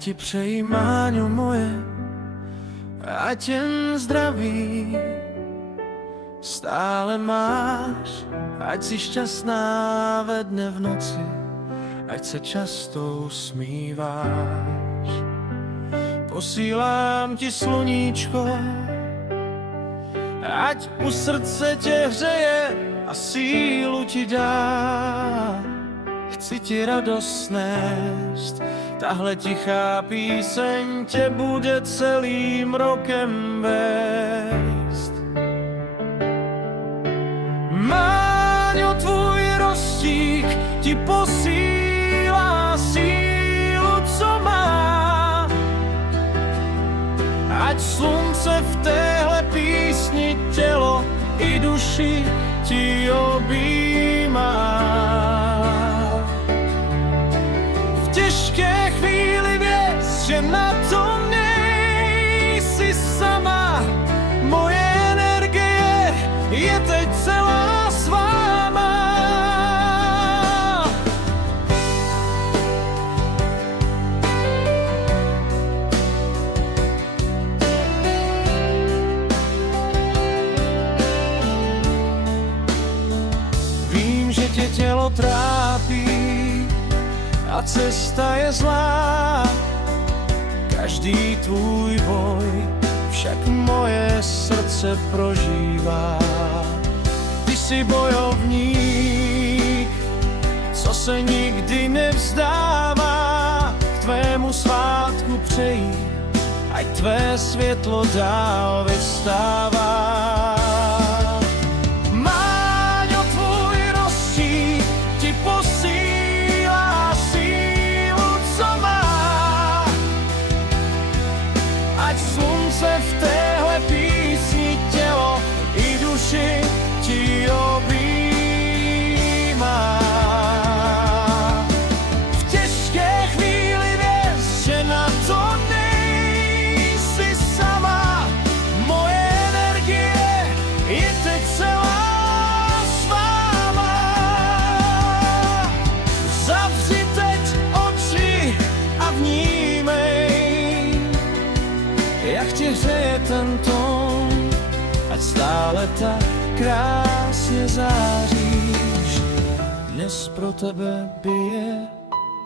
ti přeji, Máňo moje, ať jen zdraví stále máš, ať si šťastná ve dne v noci, ať se často usmíváš. Posílám ti sluníčko, ať u srdce tě hřeje a sílu ti dá. Chci ti radost nést, tahle tichá píseň tě bude celým rokem vést. Máňo, tvůj rostík ti posílá sílu, co má. Ať slunce v téhle písni tělo i duši ti objímá. V těžké chvíli věz, že na to nejsi sama. Moje energie je teď celá s váma. Vím, že tě tělo trápí a cesta je zlá. Každý tvůj boj však moje srdce prožívá. Ty jsi bojovník, co se nikdy nevzdává. K tvému svátku přeji, ať tvé světlo dál vystává. Máňo, tvůj rostík ti posílá sílu, co má. Ať slunce v téhle písni tělo i duši ti objímá. V těžké chvíli věz, že na to nejsi sama. Moje energie je teď celá s váma. Zavři teď oči a vnímej, jak ti hřeje ten tón, ať stále tak krásně záříš. Dnes pro tebe bije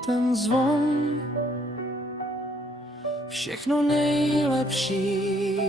ten zvon, všechno nejlepší.